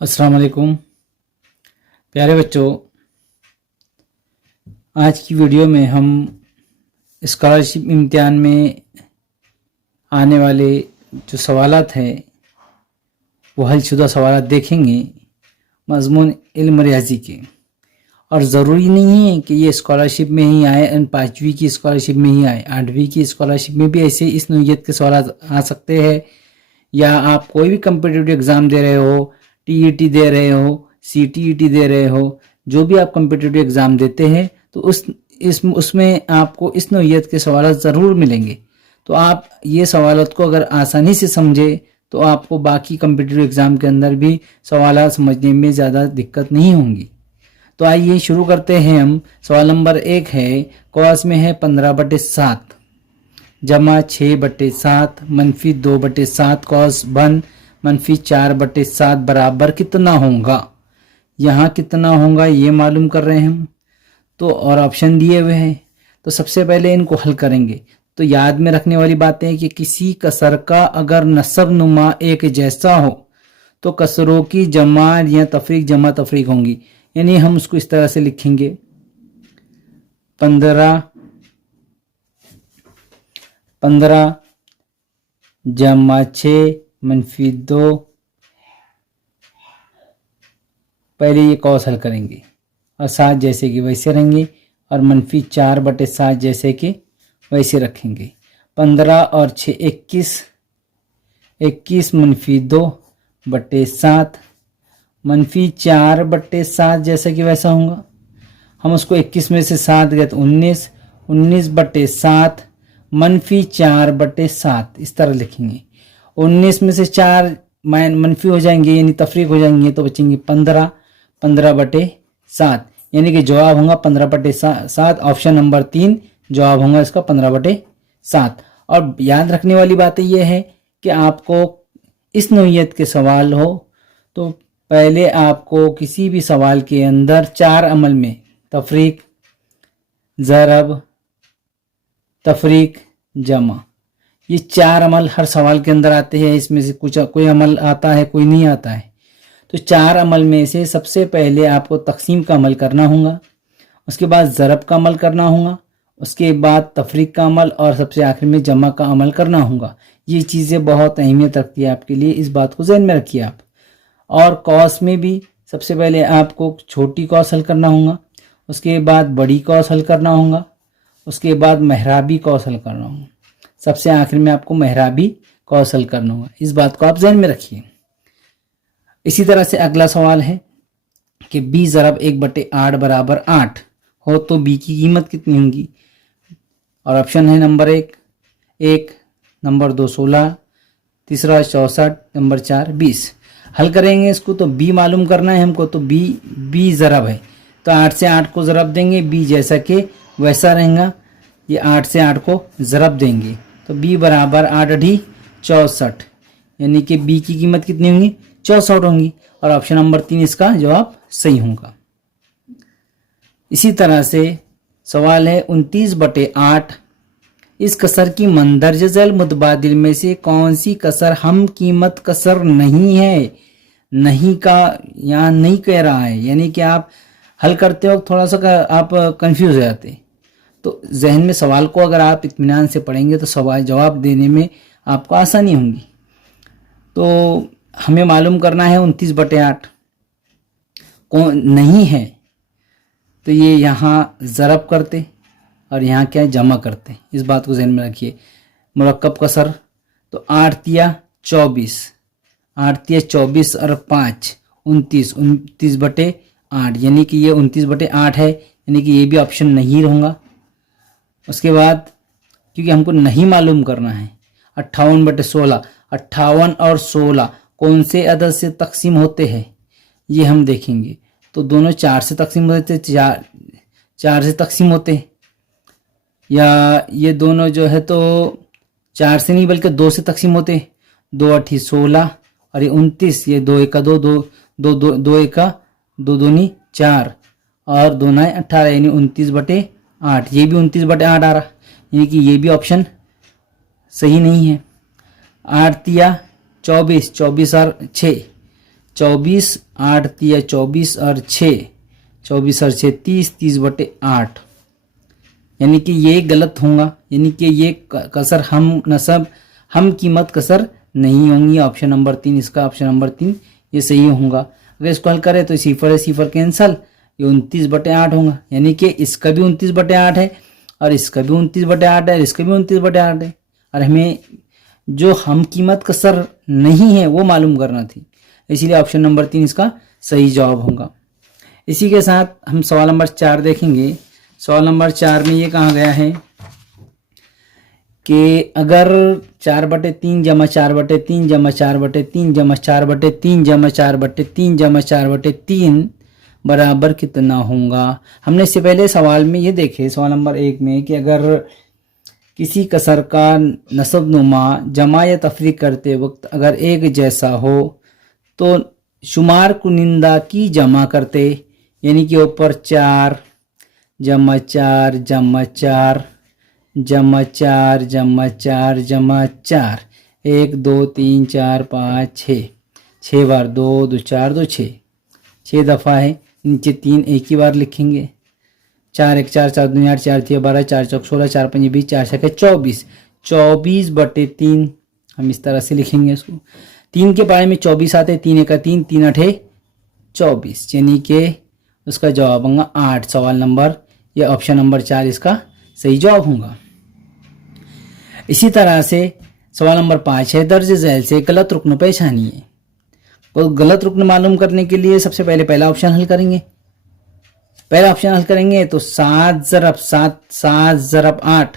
अस्सलाम वालेकुम प्यारे बच्चों। आज की वीडियो में हम स्कॉलरशिप इम्तिहान में आने वाले जो सवालात हैं वो हलशुदा सवालात देखेंगे मज़मून इल्म रियाज़ी के। और ज़रूरी नहीं है कि ये स्कॉलरशिप में ही आए, 5वीं की स्कॉलरशिप में ही आए, 8वीं की स्कॉलरशिप में भी ऐसे इस नौइयत के सवाल आ सकते हैं। या आप कोई भी कम्पिटिटिव एग्ज़ाम दे रहे हो, टीईटी दे रहे हो, सीटीईटी दे रहे हो, जो भी आप कम्पिटिटिव एग्ज़ाम देते हैं तो उसमें आपको इस नौइयत के सवाल ज़रूर मिलेंगे। तो आप ये सवालत को अगर आसानी से समझे तो आपको बाकी कम्पिटिटिव एग्ज़ाम के अंदर भी सवाल समझने में ज़्यादा दिक्कत नहीं होंगी। तो आइए शुरू करते हैं। हम सवाल नंबर 1 है, कॉस में है 15/7 जमा 6/7 मनफी 2/7 कॉस बन मनफी 4/7 बराबर कितना होगा। यहाँ कितना होगा ये मालूम कर रहे हैं हम, तो और ऑप्शन दिए हुए हैं। तो सबसे पहले इनको हल करेंगे। तो याद में रखने वाली बातें हैं कि किसी कसर का अगर नसब नुमा एक जैसा हो तो कसरों की जमा या तफरीक जमा तफरीक होंगी। यानी हम उसको इस तरह से लिखेंगे 15 जमा 6 मनफी 2। पहले ये कॉस हल करेंगे और 7 जैसे कि वैसे रहेंगे और मनफी 4/7 जैसे कि वैसे रखेंगे। 15 और 6 21 मनफी 2/7 मनफी 4/7 जैसा कि वैसा होगा। हम उसको 21 में से 7 गए तो 19/7 मनफी 4/7 इस तरह लिखेंगे। 19 में से 4 मनफी हो जाएंगे यानी तफरीक हो जाएंगे तो बचेंगे 15/7 यानी कि जवाब होगा 15/7। ऑप्शन नंबर 3 जवाब होगा इसका 15/7। और याद रखने वाली बात यह है कि आपको इस नौइयत के सवाल हो तो पहले आपको किसी भी सवाल के अंदर 4 अमल में तफरीक, ज़रब, तफरीक, जमा, ये 4 अमल हर सवाल के अंदर आते हैं। इसमें से कुछ कोई अमल आता है, कोई नहीं आता है। तो 4 अमल में से सबसे पहले आपको तकसीम का अमल करना होगा, उसके बाद ज़रब का अमल करना होगा, उसके बाद तफरीक का अमल और सबसे आखिर में जमा का अमल करना होगा। ये चीज़ें बहुत अहमियत रखती है आपके लिए, इस बात को ज़हन में रखिए आप। और कॉस में भी सबसे पहले आपको छोटी कॉस हल करना होगा, उसके बाद बड़ी कॉस हल करना होगा, उसके बाद महराबी कॉस हल करना होगा, सबसे आखिर में आपको महराबी कॉस हल करना होगा। इस बात को आप ज़हन में रखिए। इसी तरह से अगला सवाल है कि b ज़रब 1/8 बराबर 8 हो तो b की कीमत कितनी होगी। और ऑप्शन है नंबर 1, नंबर 2 16, तीसरा 64, नंबर 4 20। हल करेंगे इसको तो b मालूम करना है हमको। तो b ज़रब है तो 8 से 8 को ज़रब देंगे, b जैसा कि वैसा रहेगा। ये 8 से 8 को ज़रब देंगे तो b बराबर 8 × 64 यानी कि b की कीमत कितनी होंगी 64 होंगी। और ऑप्शन नंबर 3 इसका जवाब सही होगा। इसी तरह से सवाल है 29/8 इस कसर की मंदरज ज़ैल मुतबादिल में से कौन सी कसर हम कीमत कसर नहीं है। नहीं का यहाँ नहीं कह रहा है, यानी कि आप हल करते वक्त थोड़ा सा आप कंफ्यूज हो जाते। तो जहन में सवाल को अगर आप इत्मीनान से पढ़ेंगे तो सवाल जवाब देने में आपको आसानी होगी। तो हमें मालूम करना है 29/8 कौन नहीं है, तो ये यहाँ ज़रब करते और यहाँ क्या है जमा करते। इस बात को ज़हन में रखिए। मुरक्कब कसर तो 8 तिया 24, 8 तिया 24 और 5 29/8 यानी कि ये 29/8 है, यानी कि ये भी ऑप्शन नहीं रहूँगा। उसके बाद क्योंकि हमको नहीं मालूम करना है 58/16, 58 और 16 कौन से अदद से तकसीम होते हैं ये हम देखेंगे। तो दोनों 4 से तकसीम होते, 4 से तकसीम होते हैं, या ये दोनों जो है तो 4 से नहीं बल्कि 2 से तकसीम होते हैं। 2 8 16 और ये 29, ये 2 1 2 2 2 2 2 1 2 2 4 और 2 9 18 यानी 29/8। ये भी 29/8 आ रहा, यानी कि ये भी ऑप्शन सही नहीं है। 8 तिया 24, 24 और 6 24, 8 तिया 24 और 6, 24 और 6 30, 30/8, यानी कि ये गलत होगा। यानी कि ये कसर हम नसब हम कीमत कसर नहीं होंगी। ऑप्शन नंबर 3 इसका, ऑप्शन नंबर 3 ये सही होगा। अगर इसको हल करें तो सिफर है सिफर कैंसल, ये 29/8 होगा। यानी कि इसका भी 29/8 है और इसका भी 29/8 है और इसका भी 29/8 है। और हमें जो हम कीमत कसर नहीं है वो मालूम करना थी, इसीलिए ऑप्शन नंबर 3 इसका सही जवाब होगा। इसी के साथ हम सवाल नंबर 4 देखेंगे। सवाल नंबर 4 में ये कहा गया है कि अगर 4/3 जमा 4/3 जमा 4/3 जमा 4/3 जमा 4/3 जमा 4/3 बराबर कितना होगा। हमने इससे पहले सवाल में ये देखे, सवाल नंबर 1 में, कि अगर किसी कसर का नसब नुमा जमा या तफरीक करते वक्त अगर एक जैसा हो तो शुमार कुनिंदा की जमा करते, यानी कि ऊपर 4 जमा 4 जमा 4 जमा 4 जमा 4 जमा 4, 1 2 3 4 5 6, 6 बार 2 2 4 2 6, 6 दफ़ा है। नीचे 3 एक ही बार लिखेंगे। 4 1 4 4 2 8 4 3 12 4 चौक 16 4 5 20 4 6 24, 24/3 हम इस तरह से लिखेंगे इसको। 3 के बारे में 24 आते, 3 1 3 3 8 24, यानी कि उसका जवाब होगा 8। सवाल नंबर या ऑप्शन नंबर 4 इसका सही जवाब होगा। इसी तरह से सवाल नंबर 5 है, दर्ज झैल से गलत रुकन पहचानिए। तो गलत रुकन मालूम करने के लिए सबसे पहले पहला ऑप्शन हल करेंगे। पहला ऑप्शन हल करेंगे तो 7 ज़रब 7 7 ज़रब 8,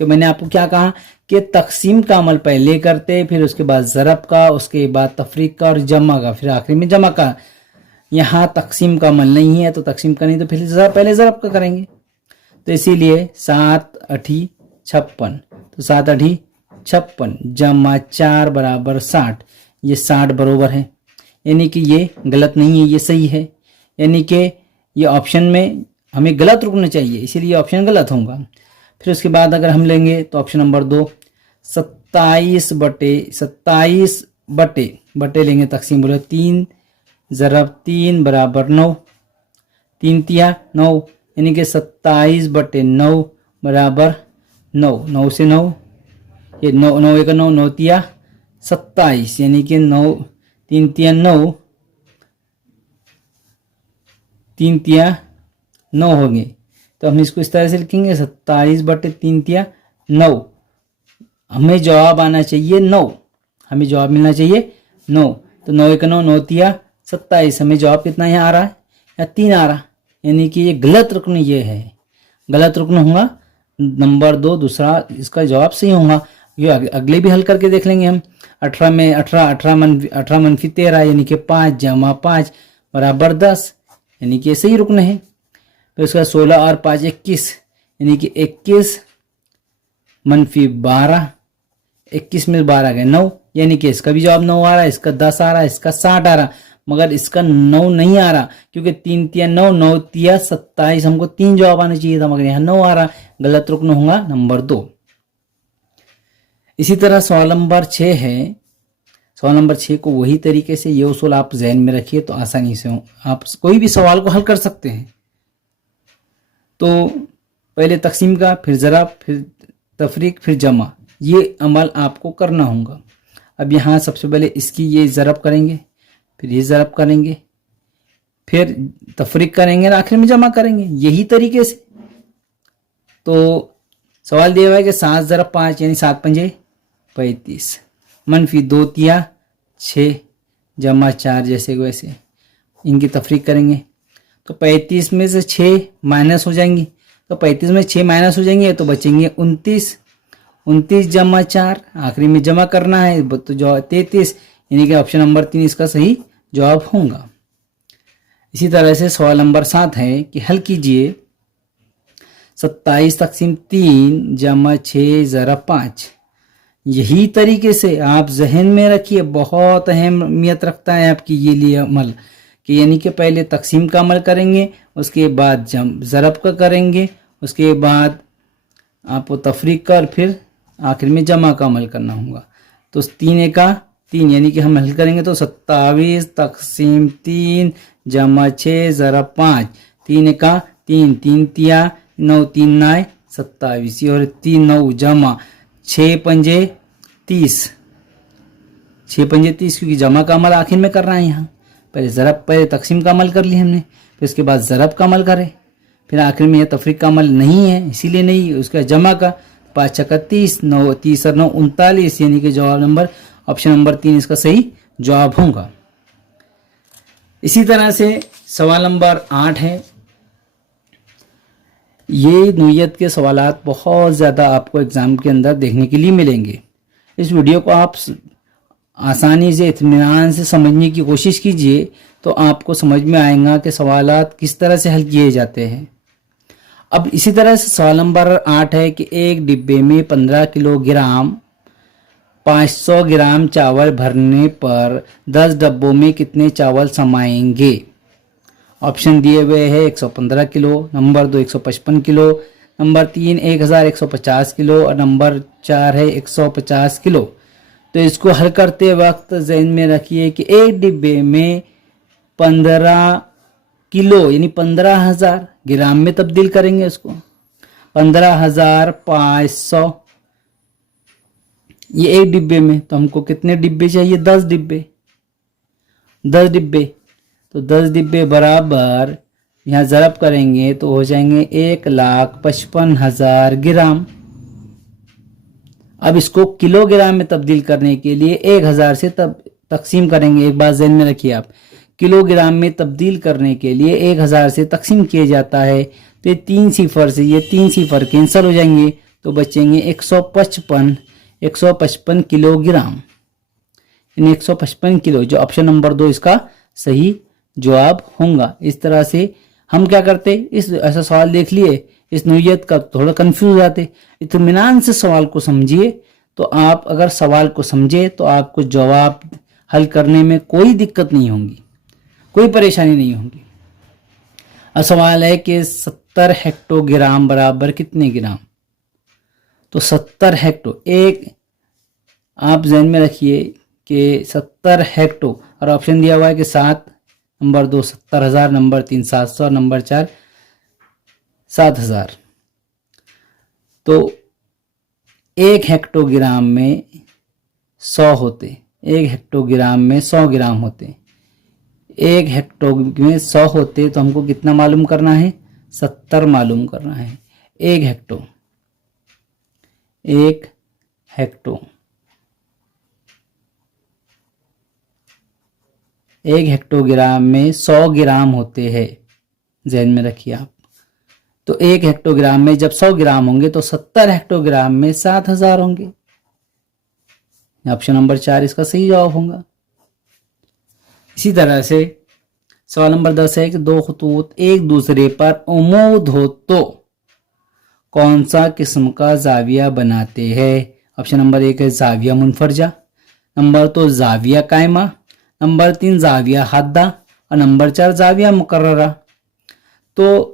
कि मैंने आपको क्या कहा कि तकसीम का अमल पहले करते, फिर उसके बाद ज़रब का, उसके बाद तफरीक का और जमा का, फिर आखिरी में जमा का। यहाँ तकसीम का अमल नहीं है तो तकसीम का नहीं, तो फिर पहले ज़रब का करेंगे। तो इसीलिए 7 8 56, तो 7 8 56 जमा 4 बराबर 60, ये 60 बराबर है। यानी कि ये गलत नहीं है, ये सही है। यानी कि ये ऑप्शन में हमें गलत रुकना चाहिए, इसीलिए ऑप्शन गलत होगा। फिर उसके बाद अगर हम लेंगे तो ऑप्शन नंबर 2 27 बटे लेंगे, तकसीम बोले 3 ज़रब 3 बराबर 9, 3 तिया 9, यानी कि 27/9 बराबर 9, 9 से 9, ये 9 9 1 9 9 तिया 27, यानी कि 9 3 तिया 9, 3 तिया 9 होंगे। तो हम इसको इस तरह से लिखेंगे 27/3 तिया 9। हमें जवाब आना चाहिए 9, हमें जवाब मिलना चाहिए 9। तो 9 1 9 9 तिया 27, हमें जवाब कितना यहाँ आ रहा है, या 3 आ रहा, यानी कि ये गलत रुकन ये है। गलत रुकन होगा नंबर 2, दूसरा इसका जवाब सही होगा। ये अगले भी हल करके देख लेंगे हम। 18 में 18 मनफी 13, यानी कि 5 जमा 5 बराबर 10, यानी कि सही रुकन है। फिर उसका 16 और 5 21, यानी कि 21 मनफी 12, 21 में 12 गए 9, यानी कि इसका भी जवाब 9 आ रहा है, इसका 10 आ रहा है, इसका 60 आ रहा, मगर इसका 9 नहीं आ रहा, क्योंकि 3 तिया 9 9 तिया 27, हमको 3 जवाब आना चाहिए था, मगर यहाँ 9 आ रहा। गलत रुकन होगा नंबर 2। इसी तरह सवाल नंबर 6 है। सवाल नंबर 6 को वही तरीके से, ये उसूल आप जहन में रखिए तो आसानी से आप कोई भी सवाल को हल कर सकते हैं। तो पहले तकसीम का, फिर ज़रब, फिर तफरीक, फिर जमा, ये अमल आपको करना होगा। अब यहाँ सबसे पहले इसकी ये ज़रब करेंगे, फिर ये ज़रब करेंगे, फिर तफरीक करेंगे और आखिर में जमा करेंगे, यही तरीके से। तो सवाल दिया हुआ है कि 7 ज़रब 5, यानी 7 पंजे 35, मनफी 2 तिया 6 जमा 4, जैसे वैसे इनकी तफरीक करेंगे। तो 35 में से 6 माइनस हो जाएंगी, तो 35 में 6 माइनस हो जाएंगे तो बचेंगे 29, 29 जमा 4, आखिरी में जमा करना है तो जो 33, यानी कि ऑप्शन नंबर 3 इसका सही जवाब होगा। इसी तरह से सवाल नंबर 7 है कि हल कीजिए 27 तकसीम 3 जमा 6 ज़रब 5। यही तरीके से आप जहन में रखिए, बहुत अहमियत रखता है आपकी ये लिए अमल, कि यानी कि पहले तकसीम का अमल करेंगे, उसके बाद ज़रब का करेंगे, उसके बाद आपको तफरीक का और फिर आखिर में जमा का अमल करना होगा। तो 3 का 3, यानी कि हम हल करेंगे तो 27 तकसीम 3 जमा 6 ज़रा 5, 3 का 3, 3 तिया 9, 3 9 27, और 3 9 जमा 6 पंजे 30, 6 पंजे 30, क्योंकि जमा का अमल आखिर में कर रहा है यहाँ। पहले तकसीम का अमल कर लिया हमने, फिर उसके बाद ज़रब का अमल करें, फिर आखिर में यह तफरीक का अमल नहीं है, इसीलिए नहीं, उसका जमा का 5 छक्का 30, 9 30 और 9 39, यानी कि जवाब नंबर ऑप्शन नंबर 3 इसका सही जवाब होगा। इसी तरह से सवाल नंबर 8 है। ये नोयत के सवालात बहुत ज़्यादा आपको एग्ज़ाम के अंदर देखने के लिए मिलेंगे। इस वीडियो को आप आसानी से इत्मीनान से समझने की कोशिश कीजिए तो आपको समझ में आएगा कि सवालात किस तरह से हल किए जाते हैं। अब इसी तरह से सवाल नंबर 8 है कि एक डिब्बे में 15 किलोग्राम 500 ग्राम चावल भरने पर 10 डब्बों में कितने चावल समाएंगे। ऑप्शन दिए हुए हैं 115 kilo, number 2 155 kilo, number 3 1150 kilo और नंबर 4 है 150 किलो। तो इसको हल करते वक्त ज़हन में रखिए कि एक डिब्बे में 15 किलो यानी 15,000 ग्राम में तब्दील करेंगे उसको, 15,500 ये एक डिब्बे में। तो हमको कितने डिब्बे चाहिए, 10 डिब्बे, 10 डिब्बे। तो 10 डिब्बे बराबर यहाँ ज़रब करेंगे तो हो जाएंगे 1,55,000 ग्राम। अब इसको किलोग्राम में तब्दील करने के लिए 1000 से तकसीम करेंगे। एक बात ज़हन में रखिए आप, किलोग्राम में तब्दील करने के लिए 1000 से तकसीम किया जाता है। तो ये 3 सिफर से ये 3 सिफर कैंसिल हो जाएंगे तो बचेंगे 155 किलोग्राम, यानी 155 किलो, जो ऑप्शन नंबर 2 इसका सही जवाब होगा। इस तरह से हम क्या करते, इस ऐसा सवाल देख लिए, इस नोयत का थोड़ा कंफ्यूज हो जाते। इत्मीनान से सवाल को समझिए तो आप अगर सवाल को समझे तो आपको जवाब हल करने में कोई दिक्कत नहीं होगी, कोई परेशानी नहीं होगी। अब सवाल है कि 70 हेक्टोग्राम बराबर कितने ग्राम। तो 70 हेक्टो, एक आप ध्यान में रखिए कि 70 हेक्टो, और ऑप्शन दिया हुआ है कि 7, नंबर 2 70,000, नंबर 3 700, नंबर 4 7,000। तो 1 हेक्टोग्राम में 100 होते, 1 हेक्टोग्राम में 100 ग्राम होते, 1 हेक्टो में 100 होते, तो हमको कितना मालूम करना है, 70 मालूम करना है। 1 हेक्टो, 1 हेक्टो, 1 हेक्टोग्राम में 100 ग्राम होते हैं, ध्यान में रखिए आप। तो 1 हेक्टोग्राम में जब 100 ग्राम होंगे तो 70 हेक्टोग्राम में 7,000 होंगे। ऑप्शन नंबर 4 इसका सही जवाब होगा। इसी तरह से सवाल नंबर 10 है कि 2 खतूत एक दूसरे पर उमूद हो तो कौन सा किस्म का जाविया बनाते हैं। ऑप्शन नंबर 1 है जाविया मुनफरजा, नंबर 2 जाविया कायमा, नंबर 3 जाविया हद्दा और नंबर 4 जाविया मुकर्ररा। तो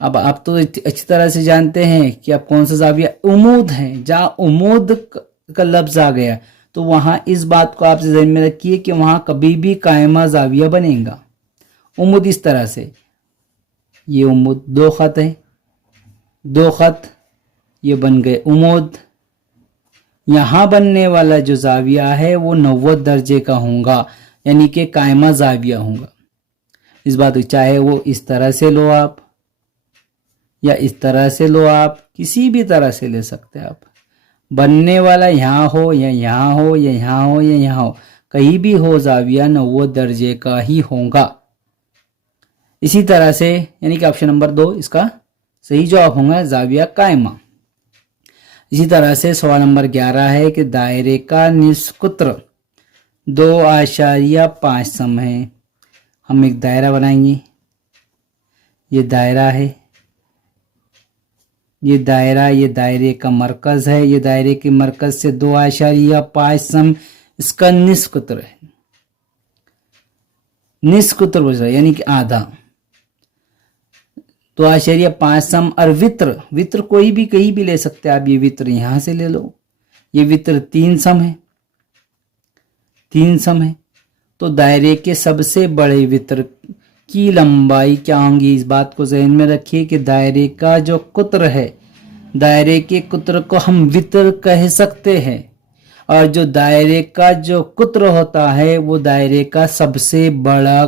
अब आप तो अच्छी तरह से जानते हैं कि अब कौन सा जाविया उमूद है, जहाँ उमूद का लफ्ज आ गया तो वहां इस बात को आप ज़हन में रखिए कि वहां कभी भी कायमा जाविया बनेगा। उमूद इस तरह से, ये उमूद 2 खत है, 2 खत ये बन गए उमूद। यहां बनने वाला जो जाविया है वो 90 दर्जे का होगा, यानी कि कायमा जाविया होगा। इस बात को चाहे वो इस तरह से लो आप या इस तरह से लो, आप किसी भी तरह से ले सकते हैं आप। बनने वाला यहाँ हो या यहाँ हो या यहाँ हो या यहाँ हो, कहीं भी हो जाविया 90 दर्जे का ही होगा। इसी तरह से यानी कि ऑप्शन नंबर 2 इसका सही जवाब होगा, जाविया कायमा। इसी तरह से सवाल नंबर 11 है कि दायरे का निस्कुत्र 2.5 सम है। हम एक दायरा बनाएंगे, ये दायरा है, ये दायरे का मरकज है, ये दायरे के मरकज से 2.5 सम इसका निस्कुत्र है। निस्कुत्र बोल रहा है यानी कि आधा, 2.5 सम। और वित्र कोई भी कहीं भी ले सकते हैं आप, ये वित्र यहां से ले लो, ये वित्र 3 सम है, 3 सम है। तो दायरे के सबसे बड़े वित्र की लंबाई क्या होंगी, इस बात को ज़हन में रखिए कि दायरे का जो कुत्र है, दायरे के कुत्र को हम वित्र कह सकते हैं, और जो दायरे का जो कुत्र होता है वो दायरे का सबसे बड़ा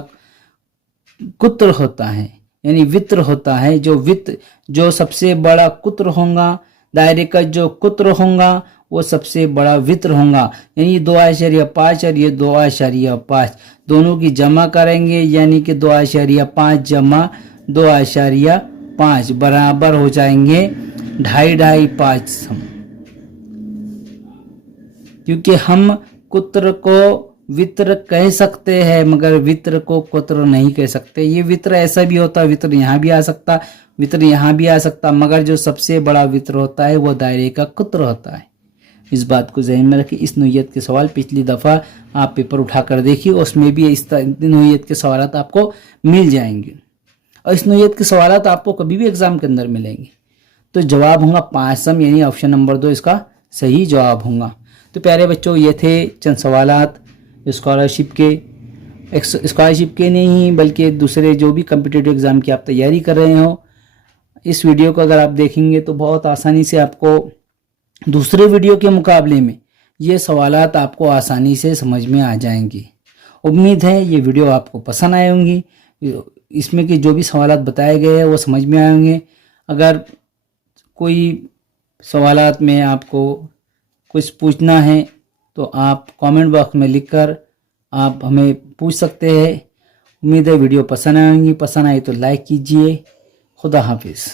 कुत्र होता है, यानी वित्र होता है। जो सबसे बड़ा कुत्र होगा, दायरे का जो कुत्र होगा वो सबसे बड़ा वित्र होगा। यानी 2.5 और ये 2.5 दोनों की जमा करेंगे, यानी कि 2.5 जमा 2.5 बराबर हो जाएंगे 2.5 सम। क्योंकि हम कुत्र को वित्र कह सकते हैं मगर वित्र को कुत्र नहीं कह सकते। ये वित्र ऐसा भी होता है, वित्र यहाँ भी आ सकता, वित्र यहाँ भी आ सकता, मगर जो सबसे बड़ा वित्र होता है वो दायरे का कुत्र होता है। इस बात को ज़हन में रखिए। इस नोयत के सवाल पिछली दफ़ा आप पेपर उठाकर देखिए, उसमें भी इस नोयत के सवाल आपको मिल जाएंगे, और इस नोयत के सवाल आपको कभी भी एग्जाम के अंदर मिलेंगे। तो जवाब होगा 5 सम, यानी ऑप्शन नंबर 2 इसका सही जवाब होगा। तो प्यारे बच्चों, ये थे चंद सवालात स्कॉलरशिप के नहीं बल्कि दूसरे जो भी कम्पिटिटिव एग्ज़ाम की आप तैयारी कर रहे हो। इस वीडियो को अगर आप देखेंगे तो बहुत आसानी से आपको दूसरे वीडियो के मुकाबले में ये सवालात आपको आसानी से समझ में आ जाएंगी। उम्मीद है ये वीडियो आपको पसंद आए होंगी, इसमें कि जो भी सवालात बताए गए हैं वो समझ में आए होंगे। अगर कोई सवालात में आपको कुछ पूछना है तो आप कमेंट बॉक्स में लिखकर आप हमें पूछ सकते हैं। उम्मीद है वीडियो पसंद आएंगी, पसंद आई तो लाइक कीजिए। खुदा हाफिज़।